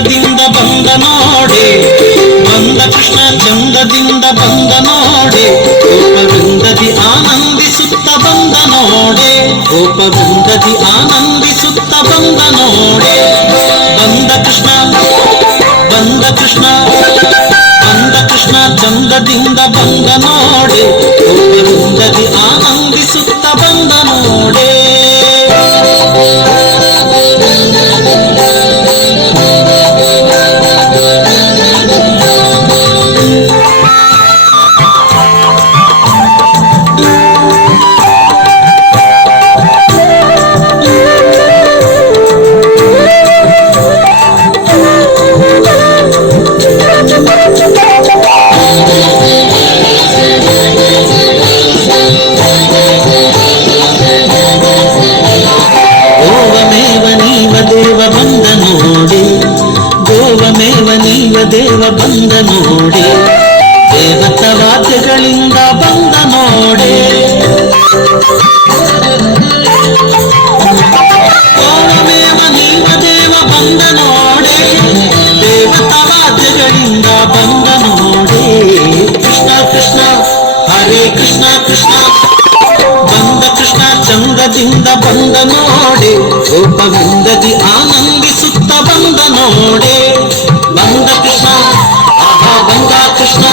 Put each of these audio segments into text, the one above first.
ಚಂದದಿಂದ ಬಂದ ನೋಡೆ, ಬಂದ ಕೃಷ್ಣ ಚಂದದಿಂದ ಬಂದ ನೋಡೆ, ಗೋಪವೃಂದದಿ ಆನಂದಿಸುತ್ತ ಬಂದ ನೋಡೆ, ಗೋಪವೃಂದದಿ ಆನಂದಿಸುತ್ತ ಬಂದ ನೋಡೆ. ಬಂದ ಕೃಷ್ಣ ಬಂದ ಕೃಷ್ಣ ಬಂದ ಕೃಷ್ಣ ಚಂದದಿಂದ ಬಂದ ನೋಡೆ, ಗೋಪವೃಂದದಿ ಆನಂದಿಸುತ್ತ ಬಂದ ನೋಡೆ. ದೇವ ಬಂದ ನೋಡೆ, ದೇವತವಾದ್ಯಗಳಿಂದ ಬಂದ ನೋಡೆ. ಓಮಮೇವ ನೀವ ದೇವ ಬಂದ ನೋಡೆ, ದೇವತವಾದ್ಯಗಳಿಂದ ಬಂದ ನೋಡೆ. ಕೃಷ್ಣ ಕೃಷ್ಣ ಹರೇ ಕೃಷ್ಣ ಕೃಷ್ಣ ಬಂದ ಕೃಷ್ಣ ಚಂದದಿಂದ ಬಂದ ನೋಡೆ, ಗೋಪವೃಂದದಿ ಆನಂದಿಸುತ್ತ ಬಂದ ನೋಡೆ. ಬಂದ ಕೃಷ್ಣ ಆಹಾ ಬಂದ ಕೃಷ್ಣ,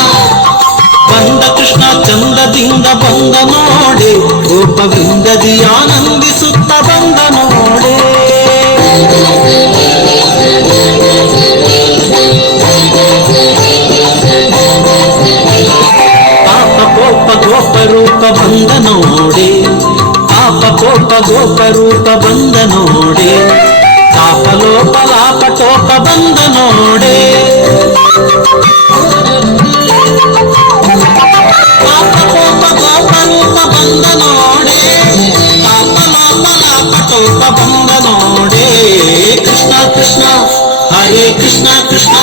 ಬಂದ ಕೃಷ್ಣ ಚಂದದಿಂದ ಬಂದ ನೋಡೆ, ಗೋಪವೃಂದದಿ ಆನಂದಿಸುತ್ತ ಬಂದ ನೋಡೆ. ಪಾಪ ಕೋಪ ಗೋಪ ರೂಪ ಬಂದ ನೋಡೆ, ಪಾಪ ಕೋಪ ಗೋಪ ರೂಪ ಬಂದ ನೋಡೆ, ತಾಪಲೋಪ ಲಾಪ ಟೋಪ ಬಂದ ನೋಡೆ. ಪಾಪ ಕೋಪ ಗೋಪ ರೂಪ ಬಂದ ನೋಡೆ, ತಾಪಲೋಪ ಲಾಪ ಟೋಪ ಬಂದ ನೋಡೆ. ಕೃಷ್ಣ ಕೃಷ್ಣ ಹರೇ ಕೃಷ್ಣ ಕೃಷ್ಣ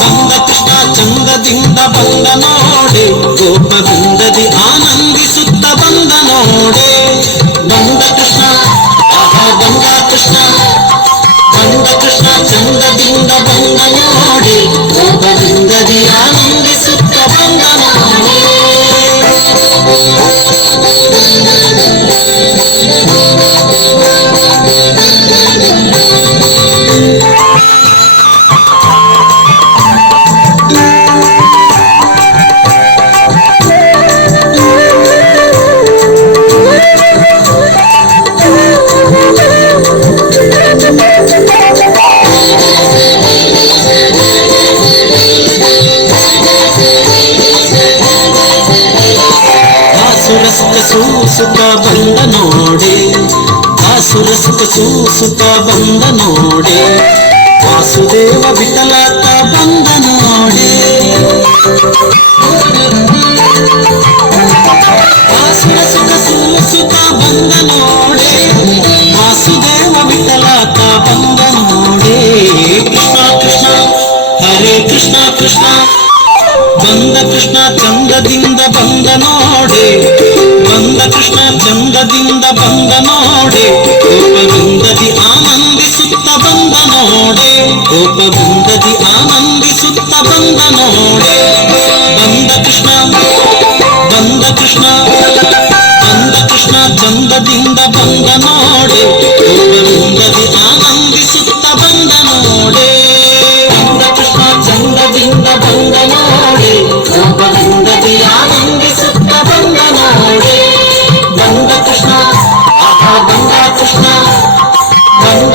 ಬಂದ ಕೃಷ್ಣ ಚಂದದಿಂದ ಬಂದ ನೋಡೆ, ಗೋಪವೃಂದದಿ ಆನಂದಿಸುತ್ತ ಬಂದ ನೋಡೆ. ಬಂದ ಕೃಷ್ಣ ಆಹಾ ಬಂದ ಕೃಷ್ಣ, ಬಂದ ಕೃಷ್ಣ ಚಂದದಿಂದ ಬಂದ ನೋಡೆ, ಗೋಪವೃಂದದಿ ಆನಂದಿಸುತ್ತ ಬಂದ ನೋಡೆ. ಸೂಸುತ್ತ ಬಂದ ನೋಡೆ, ಆಸುರಸುತ ಸೂಸುತ್ತ ಬಂದ ನೋಡೆ, ವಾಸುದೇವ ವಿಠಲಾತ ಬಂದ ನೋಡೆ. ಆಸುರಸುತ ಸೂಸುತ್ತ ಬಂದ ನೋಡೆ, ವಾಸುದೇವ ವಿಠಲಾತ ಬಂದ ನೋಡೆ. ಕೃಷ್ಣ ಕೃಷ್ಣ ಹರೇ ಕೃಷ್ಣ ಕೃಷ್ಣ ಬಂದ ಕೃಷ್ಣ ಚಂದದಿಂದ ಬಂದ ನೋಡೆ, ಬಂದ ಕೃಷ್ಣ ಚಂದದಿಂದ ಬಂದ ನೋಡೆ, ಗೋಪವೃಂದದಿ ಆನಂದಿಸುತ್ತ ಬಂದ ನೋಡೆ, ಗೋಪವೃಂದದಿ ಆನಂದಿಸುತ್ತ ಬಂದ ನೋಡೆ. ಬಂದ ಕೃಷ್ಣ ಬಂದ ಕೃಷ್ಣ ಬಂದ ಕೃಷ್ಣ ಚಂದದಿಂದ ಬಂದ ನೋಡೆ, ಗೋಪವೃಂದದಿ ಆನಂದಿಸುತ್ತ ಬಂದ ನೋಡೆ. ಬಂದ ಕೃಷ್ಣ ಚಂದದಿಂದ ಬಂದ ನೋಡೆ, ಗೋಪವೃಂದದಿ ಆನಂದಿಸುತ್ತ ಬಂದ ನೋಡೆ. ಬಂದ ಕೃಷ್ಣ ಆಹಾ ಬಂದ ಕೃಷ್ಣ, ಬಂದ